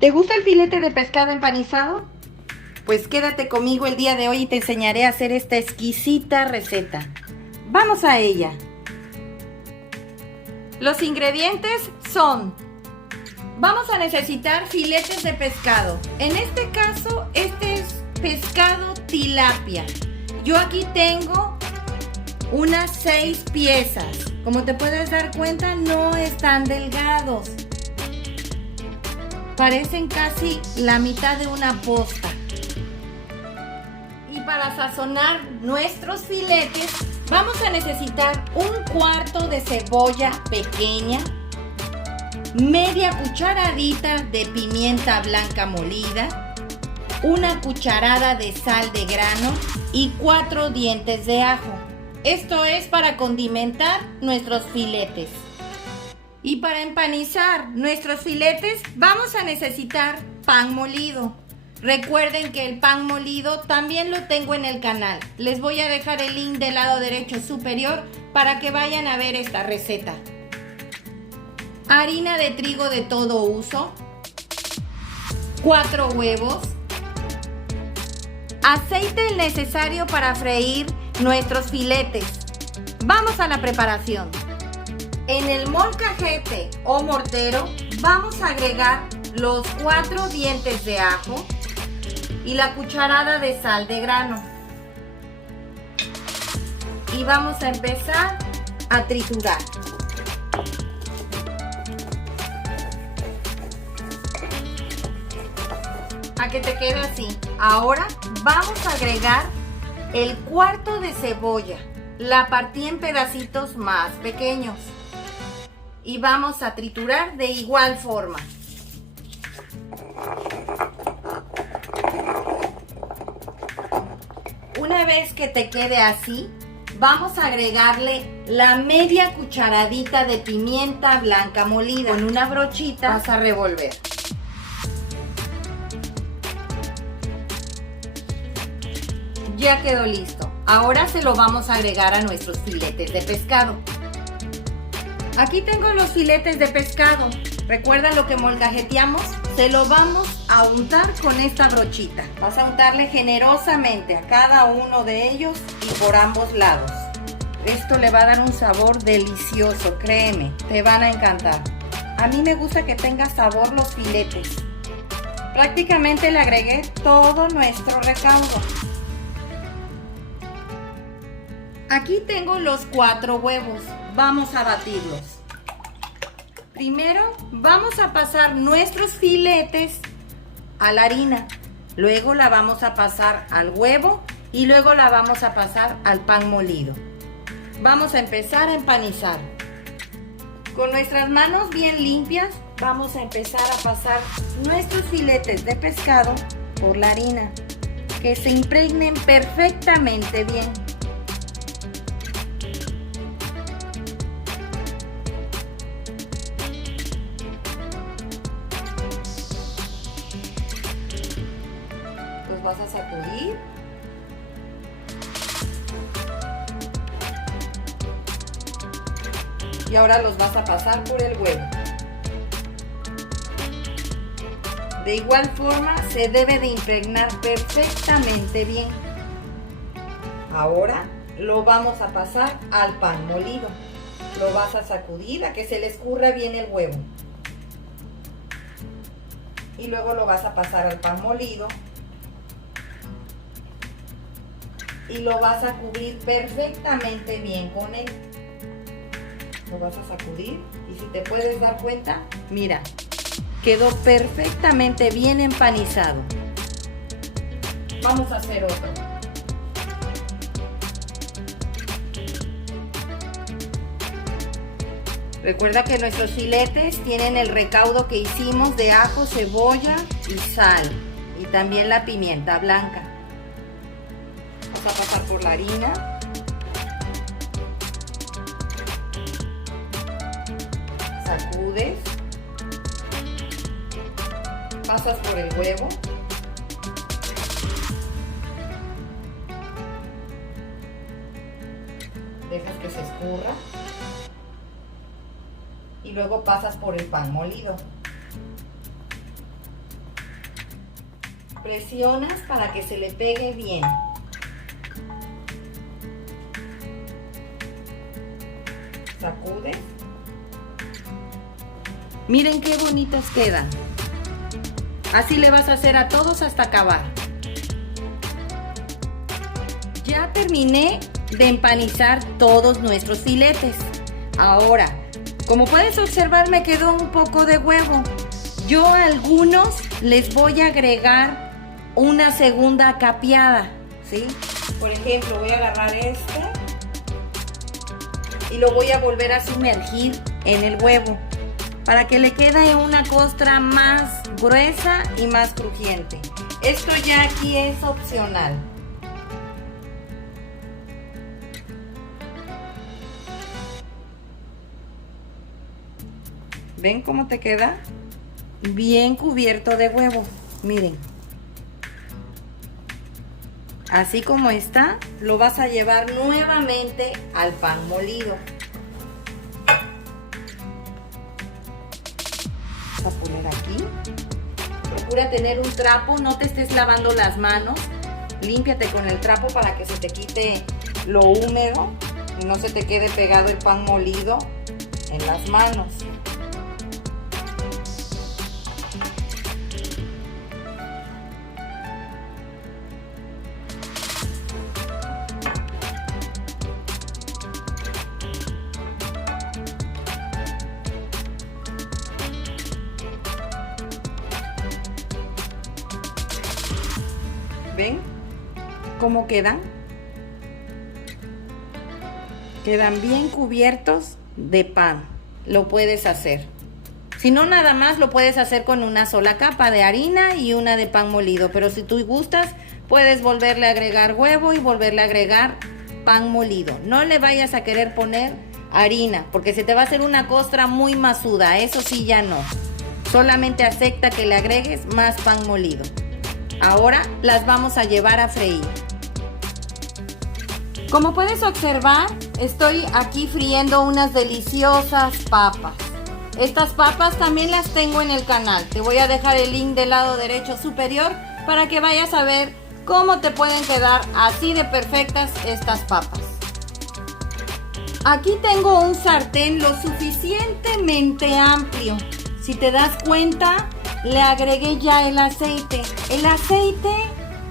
¿Te gusta el filete de pescado empanizado? Pues quédate conmigo el día de hoy y te enseñaré a hacer esta exquisita receta. ¡Vamos a ella! Los ingredientes son: vamos a necesitar filetes de pescado. En este caso, este es pescado tilapia. Yo aquí tengo unas 6 piezas. Como te puedes dar cuenta, no están delgados. Parecen casi la mitad de una posta. Y para sazonar nuestros filetes, vamos a necesitar 1/4 de cebolla pequeña, media cucharadita de pimienta blanca molida, 1 cucharada de sal de grano y 4 dientes de ajo. Esto es para condimentar nuestros filetes. Y para empanizar nuestros filetes vamos a necesitar pan molido. Recuerden que el pan molido también lo tengo en el canal. Les voy a dejar el link del lado derecho superior para que vayan a ver esta receta. Harina de trigo de todo uso, 4 huevos, aceite necesario para freír nuestros filetes. Vamos a la preparación. En el molcajete o mortero vamos a agregar los 4 dientes de ajo y la cucharada de sal de grano. Y vamos a empezar a triturar. A que te quede así. Ahora vamos a agregar el 1/4 de cebolla. La partí en pedacitos más pequeños. Y vamos a triturar de igual forma. Una vez que te quede así, vamos a agregarle la media cucharadita de pimienta blanca molida. Con una brochita vas a revolver. Ya quedó listo. Ahora se lo vamos a agregar a nuestros filetes de pescado. Aquí tengo los filetes de pescado. ¿Recuerdan lo que molcajeteamos? Se lo vamos a untar con esta brochita. Vas a untarle generosamente a cada uno de ellos y por ambos lados. Esto le va a dar un sabor delicioso, créeme, te van a encantar. A mí me gusta que tenga sabor los filetes. Prácticamente le agregué todo nuestro recaudo. Aquí tengo los 4 huevos. Vamos a batirlos. Primero vamos a pasar nuestros filetes a la harina. Luego la vamos a pasar al huevo y luego la vamos a pasar al pan molido. Vamos a empezar a empanizar. Con nuestras manos bien limpias vamos a empezar a pasar nuestros filetes de pescado por la harina. Que se impregnen perfectamente bien. Los vas a sacudir. Y ahora los vas a pasar por el huevo. De igual forma se debe de impregnar perfectamente bien. Ahora lo vamos a pasar al pan molido. Lo vas a sacudir a que se le escurra bien el huevo. Y luego lo vas a pasar al pan molido. Y lo vas a cubrir perfectamente bien con él. Lo vas a sacudir y si te puedes dar cuenta, mira, quedó perfectamente bien empanizado. Vamos a hacer otro. Recuerda que nuestros filetes tienen el recaudo que hicimos de ajo, cebolla y sal. Y también la pimienta blanca. Vamos a pasar por la harina. Sacudes. Pasas por el huevo. Dejas que se escurra. Y luego pasas por el pan molido. Presionas para que se le pegue bien. Sacudes. Miren qué bonitas quedan. Así le vas a hacer a todos hasta acabar. Ya terminé de empanizar todos nuestros filetes. Ahora, como puedes observar, me quedó un poco de huevo. Yo a algunos les voy a agregar una segunda capeada, ¿sí? Por ejemplo, voy a agarrar este y lo voy a volver a sumergir en el huevo para que le quede una costra más gruesa y más crujiente. Esto ya aquí es opcional. ¿Ven cómo te queda? Bien cubierto de huevo, miren. Así como está, lo vas a llevar nuevamente al pan molido. Vamos a poner aquí. Procura tener un trapo, no te estés lavando las manos. Límpiate con el trapo para que se te quite lo húmedo y no se te quede pegado el pan molido en las manos. ¿Ven cómo quedan? Quedan bien cubiertos de pan. Lo puedes hacer. Si no, nada más lo puedes hacer con una sola capa de harina y una de pan molido. Pero si tú gustas, puedes volverle a agregar huevo y volverle a agregar pan molido. No le vayas a querer poner harina, porque se te va a hacer una costra muy masuda. Eso sí, ya no. Solamente acepta que le agregues más pan molido. Ahora las vamos a llevar a freír. Como puedes observar, estoy aquí friendo unas deliciosas papas. Estas papas también las tengo en el canal. Te voy a dejar el link del lado derecho superior para que vayas a ver cómo te pueden quedar así de perfectas estas papas. Aquí tengo un sartén lo suficientemente amplio. Si te das cuenta, le agregué ya el aceite. El aceite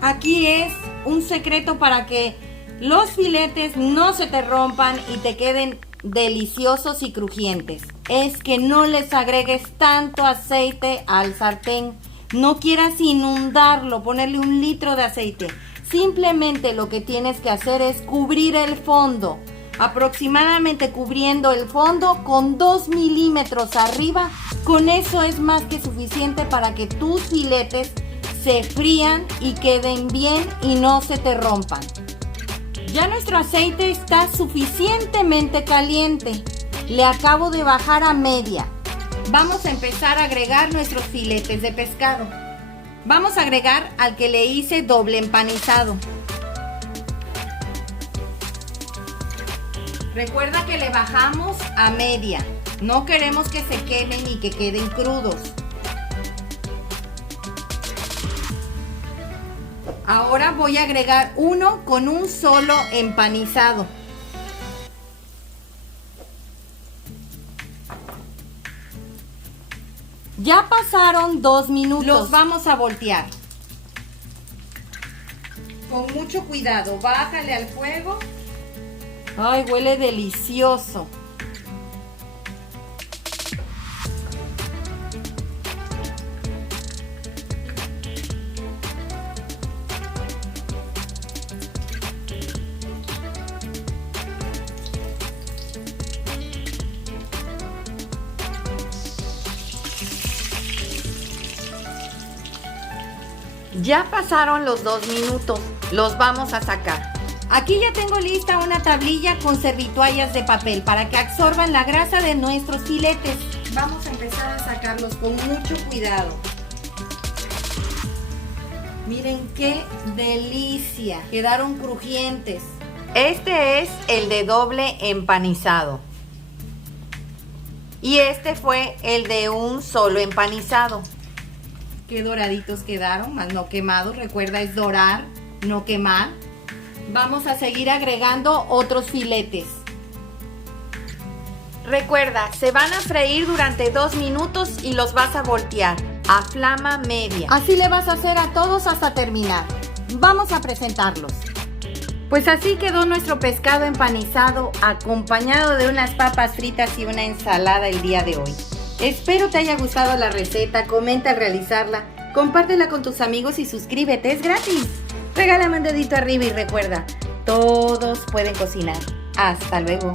aquí es un secreto para que los filetes no se te rompan y te queden deliciosos y crujientes. Es que no les agregues tanto aceite al sartén. No quieras inundarlo, ponerle 1 litro de aceite. Simplemente lo que tienes que hacer es cubrir el fondo. Aproximadamente cubriendo el fondo con 2 milímetros arriba. Con eso es más que suficiente para que tus filetes se frían y queden bien y no se te rompan. Ya nuestro aceite está suficientemente caliente. Le acabo de bajar a media. Vamos a empezar a agregar nuestros filetes de pescado. Vamos a agregar al que le hice doble empanizado. Recuerda que le bajamos a media. No queremos que se quemen ni que queden crudos. Ahora voy a agregar uno con un solo empanizado. Ya pasaron 2 minutos. Los vamos a voltear. Con mucho cuidado, bájale al fuego. Ay, huele delicioso. Ya pasaron los 2 minutos. Los vamos a sacar. Aquí ya tengo lista una tablilla con servitoallas de papel para que absorban la grasa de nuestros filetes. Vamos a empezar a sacarlos con mucho cuidado. Miren qué delicia. Quedaron crujientes. Este es el de doble empanizado. Y este fue el de un solo empanizado. qué doraditos quedaron, más no quemados. Recuerda, es dorar, no quemar. Vamos a seguir agregando otros filetes. Recuerda, se van a freír durante 2 minutos y los vas a voltear a flama media. Así le vas a hacer a todos hasta terminar. Vamos a presentarlos. Pues así quedó nuestro pescado empanizado, acompañado de unas papas fritas y una ensalada el día de hoy. Espero te haya gustado la receta, comenta al realizarla, compártela con tus amigos y suscríbete, es gratis. Regálame un dedito arriba y recuerda, todos pueden cocinar. Hasta luego.